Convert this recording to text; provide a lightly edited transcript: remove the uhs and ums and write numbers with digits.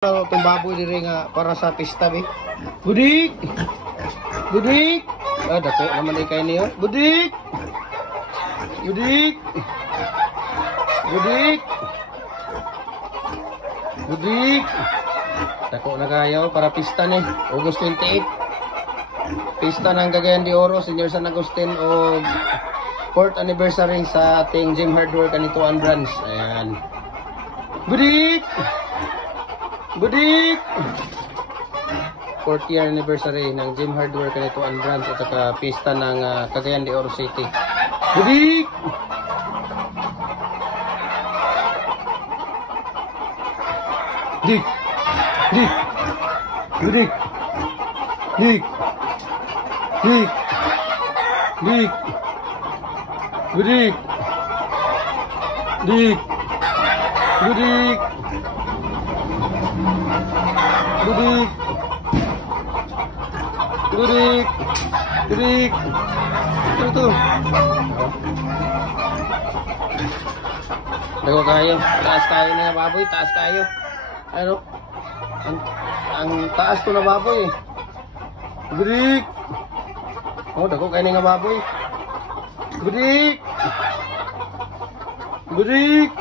Itong baboy diri nga para sa pista be. Budik. Budik. Ah, dako naman ay kay niyo. Budik. Budik. Budik. Budik. Dako na kayo para pista ni August 28. Pista ng Cagayan de Oro, Senior San Agustin o 4th anniversary sa ating Gym Hardware Kanituan branch. Ayan. Budik. Budik! 4th year anniversary ng Gym Hardware Kanituan branch at saka pista ng Cagayan de Oro City. Budik! Dik! Dik! Budik! Dik! Dik! Dik! Budik! Dik! Budik! Budik, budik, budik, itu. Dako kayo, taas kayo na baboy, taas kayo. Ano? Ang taas to na baboy. Budik. Oh, dako kayo na baboy. Budik. Budik.